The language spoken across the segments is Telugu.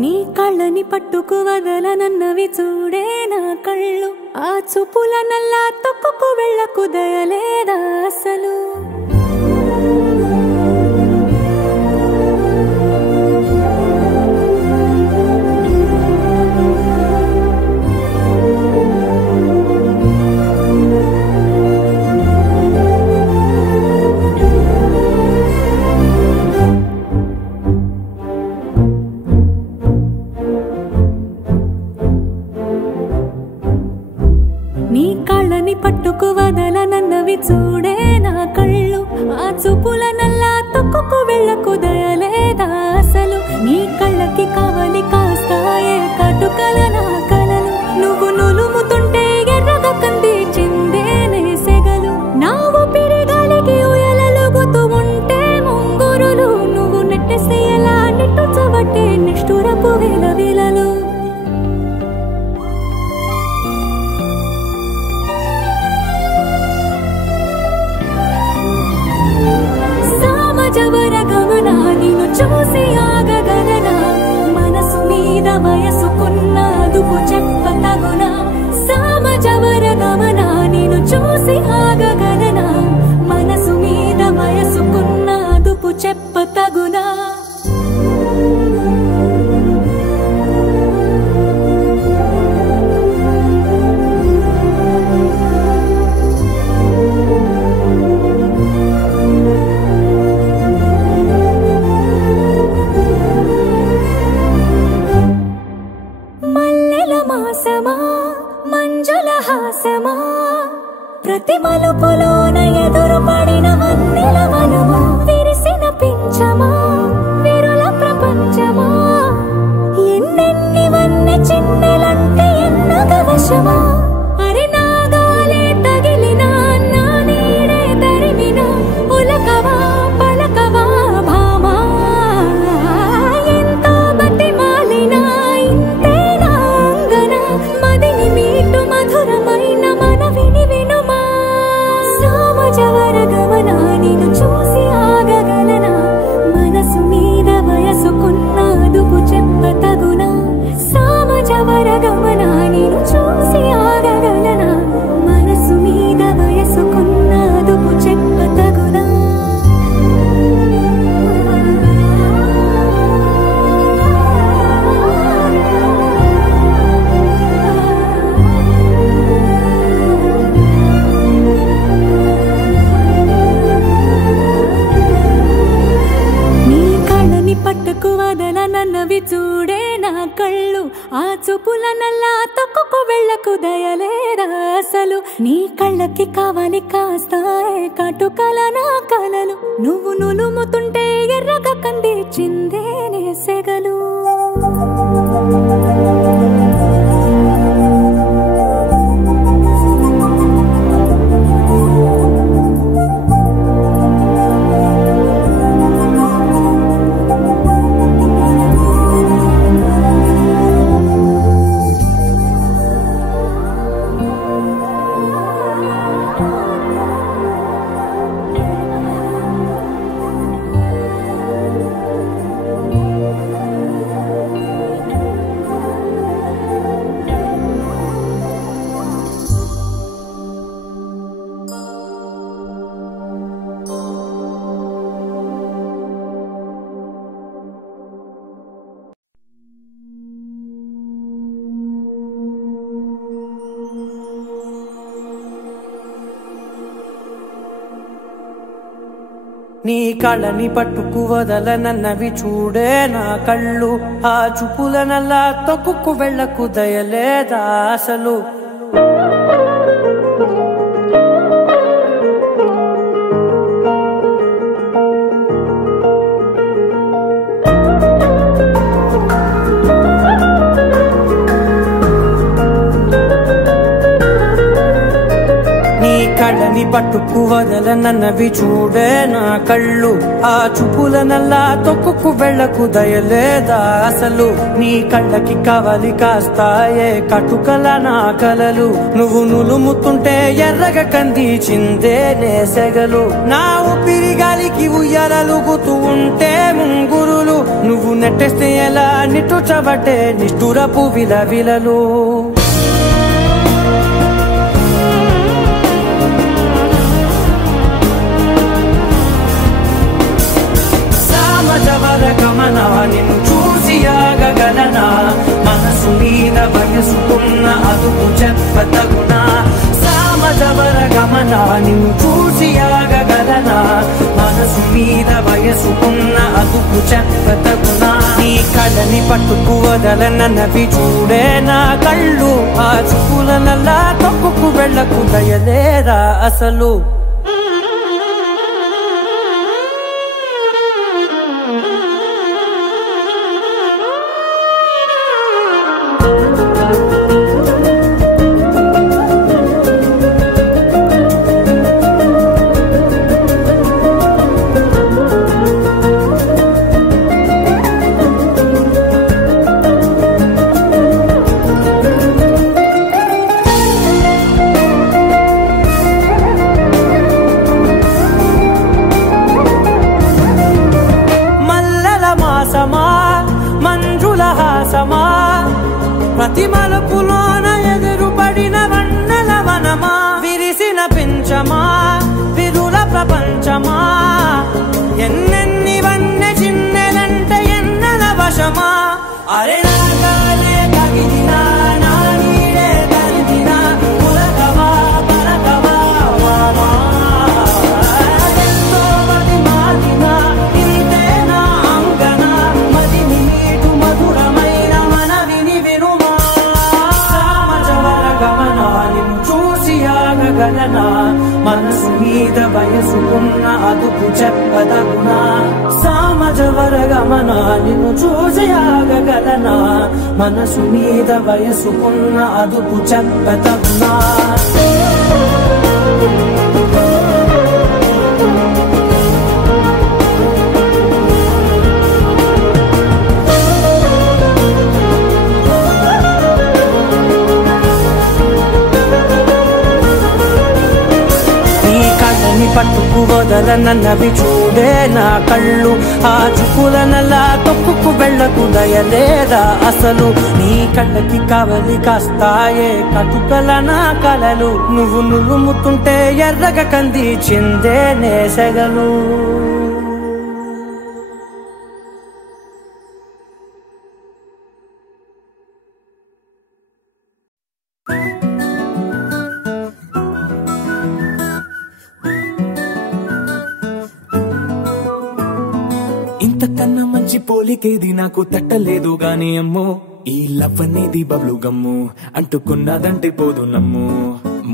నీ కళ్ళని పట్టుకు వదలనన్నవి చూడే నా కళ్ళు ఆ చూపుల నల్లా తొక్కుకు వెళ్ళకు దయలేదా అసలు నీ కళ్ళని పట్టుకు వదలనన్నవి చూడే నా కళ్ళు ఆ చూపుల నల్లా తొక్కుకు వెళ్ళకు దయలేదా అసలు నీ కళ్ళకి కావాలి కాస్తాయే కటుకల నా కలలు నువ్వు నులుముతుంటే ఎర్రగా కంది చిందేనే సెగలు నా ఊపిరి గాలికి ఉయలలుగుతూ ఉంటే ముంగురులు నువ్వు నెట్టేస్తే ఎలా నిట్టుచబట్టే నిష్ఠురపు విలవిలలు జవర గమనా నిన్ను చూసి ఆగగలనా మనసు మీద వయసుకున్న అదుపు చెప్పతగునా సామజవర గమనా నిన్ను చూసి ఆగగలనా మనసు మీద వయసుకున్న అదుపు చెప్పతగునా మంజుల హాసమా ప్రతి మలుపులోన ఎదురు పడిన వన్నెల వనమా విరిసిన పించమా విరుల ప్రపంచమా ఎన్నెన్ని వన్నె చిన్నెలంటే ఎన్నగ వశమా అరే నాగాలే తగిలినా నా నీడే తరిమినా ఉలకవా పలకవా భామా ఎంతో బతి మాలినా ఇంతే నా అంగన మదిని మీటు మధురమైన మనవిని వినుమా సామజవర గమనా నిన్ను చూసి ఆగగలనా మనసు మీద వయసుకున్న అదుపు చెప్పతగునా సామజవర గమనా నిన్ను చూసి ఆగగలనా మనసు మీద వయసుకున్న అదుపు చెప్పతగునా పట్టుకు వదలనన్నవి చూడే నా కళ్ళు ఆ చూపుల నల్లా తొక్కుకు వెళ్ళకు దయలేదా అసలు నీ కళ్ళకి కావాలి కాస్తాయే కటుకల నా కలలు నువ్వు నులుముతుంటే ఎర్రగా కంది చిందేనే సెగలు నీ కళ్ళని పట్టుకు వదలనన్నవి చూడే నా కళ్ళు ఆ చూపుల నల్లా తొక్కుకు వెళ్ళకు దయలేదా అసలు కళ్ళని పట్టుకు వదలనన్నవి చూడే నా కళ్ళు ఆ చూపులనల్లా తొక్కుకు వెళ్ళకు దయలేదా అసలు నీ కళ్ళకి కవలి కాస్తాయే కటుకల నా కలలు నువ్వు నులుముతుంటే ఎర్రగ కందిచిందే నేసెగలు నా ఊపిరి గాలికి ఉయ్యాలలుగుతూ ఉంటే ముంగురులు నువ్వు నెట్టేస్తే ఎలా నిట్టుచబట్టే నిష్ఠురపు విలవిలలు గమనా నిన్ను చూసి ఆగగలనా మనసు మీద వయసుకున్న అదుపు చెప్పతగునా సామజవర గమనా నిన్ను చూసి ఆగగలనా మనసు మీద వయసుకున్న అదుపు చెప్పతగునా నీ కళ్ళని పట్టుకు వదలనన్నవి చూడే నా కళ్ళు ఆ చూపులనల్లా తొక్కుకు వెళ్ళకు దయలేరా అసలు మంజుల హాసమా ప్రతి మలుపులోన ఎదురుపడిన వన్నెల వనమా విరిసిన పించమా విరుల ప్రపంచమా ఎన్నెన్ని వన్నె చిన్నెలంటే ఎన్నెల వశమా అరే నాగాలే తగిలినా నా నీడే తరిదినా పులకవా పలకవా వామా ఎంతో మది మాదినా ఇంతే నా అంగన మదిని నీటు మధురమైన మనవిని వినుమా సామజవర గమనా నిన్ను చూసి ఆగగలనా మనసు మీద వయసుకున్న అదుపు చెప్పదగునా సామజవర గమనా నిన్ను చూసి ఆగగలనా మనసు మీద వయసుకున్న అదుపు చెప్పదగునా పట్టుకు వదలనన్నవి చూడే నా కళ్ళు ఆ చూపులనల్లా తొక్కుకు వెళ్ళకు దయలేదా అసలు నీ కళ్ళకి కవలి కాస్తాయే కటుకల నా కలలు నువ్వు నులుముతుంటే ఎర్రగ కందిచిందే నేసెగలు ఇంతకన్నా మంచి పోలికేది నాకు తట్టలేదు గాని అమ్మో ఈ లవ్ అనేది బబ్లు గమ్ము అంటుకున్నదంటే పోదు నమ్ము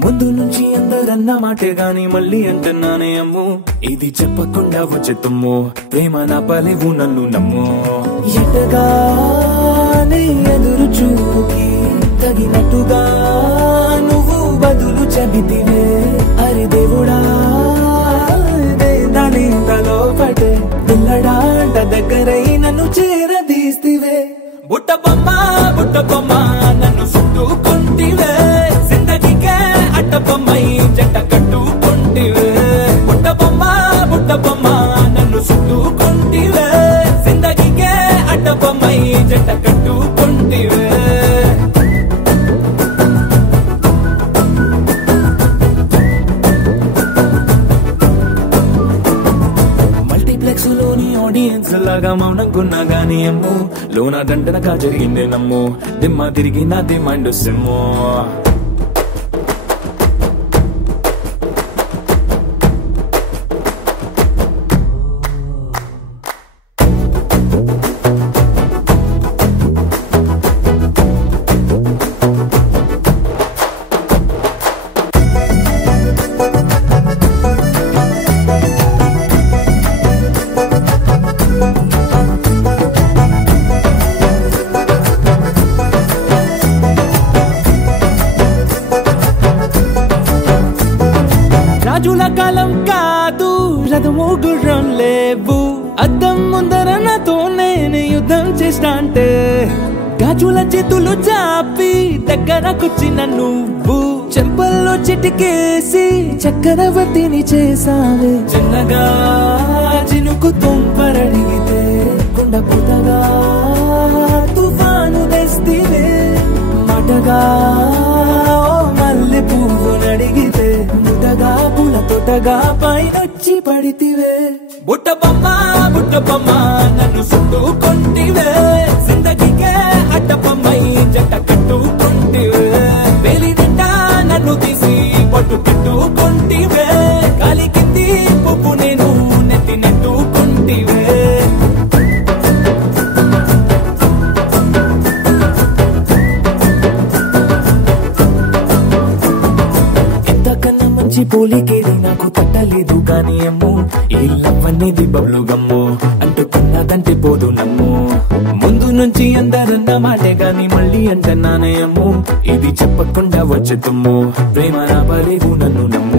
ముందు నుంచి అందరన్న మాటే గాని మళ్ళీ అంటున్నానే అమ్ము ఇది చెప్పకుండా వచ్చే తుమ్ము ప్రేమ నా పలేవు నన్ను నమ్ము ఎటగానే ఎదురు చూకి తగినట్టుగా నువ్వు బదులు చెబితివే అరి దేవుడా దాని తలో పటే పిల్లడాంట దగ్గరై నన్ను చేరదీస్తివే బుట్ట బొమ్మ నన్ను చుట్టుకుంటివే జిందగీకే అట్ట బొమ్మై జంట కట్టుకుంటివే బుట్ట బొమ్మ నన్ను చుట్టుకుంటివే జిందగీకే అట్ట బొమ్మై జంట కట్టుకుంటివే ఆడియన్స్ లాగా మౌనంకున్నా గానీ అమ్ము లోన దండనగా జరిగిందే నమ్ము దిమ్మ తిరిగి నా దిమ్మండు సిమ్ము కాలం కాదు రథము గుర్రం లేవు అద్దం ముందర నాతో నేను యుద్ధం చేస్తా అంటే గాజుల చేతులు చాపి దగ్గరకొచ్చిన నువ్వు చెంపల్లో చిటికేసి చక్రవర్తిని చేసావే చిన్నగా చినుకు తుంపరడిగితే కుండ పుటగా తుఫాను తెస్తివే మాటగా మల్లె పువ్వు నడిగితే ముటగా పుల తొటగా పైనొచ్చి పడితివే బుట్ట బొమ్మ నన్ను చుట్టుకొంటివే జిందగీకే అడ్డపమ్మై జంట కట్టుకొంటివే వేలి నిండా నన్ను తీసి పట్టు కట్టుకొంటివే గాలి కింది పువ్వు నేను నెత్తి నెట్టుకొంటివే ఎంతకన్నా మంచి పోలికేది నాకు తట్టలేదు కానీ అమ్మో ఈ లవ్ అనేది బబ్లు గమ్ము అంటుకున్నదంటే పోదు నమ్ము ముందు నుంచి అందరన్న మాటే గాని మళ్ళీ అంటున్నానే అమ్ము ఇది చెప్పకుండా వచ్చే తుమ్ము ప్రేమ రాబలేదు నన్ను నమ్ము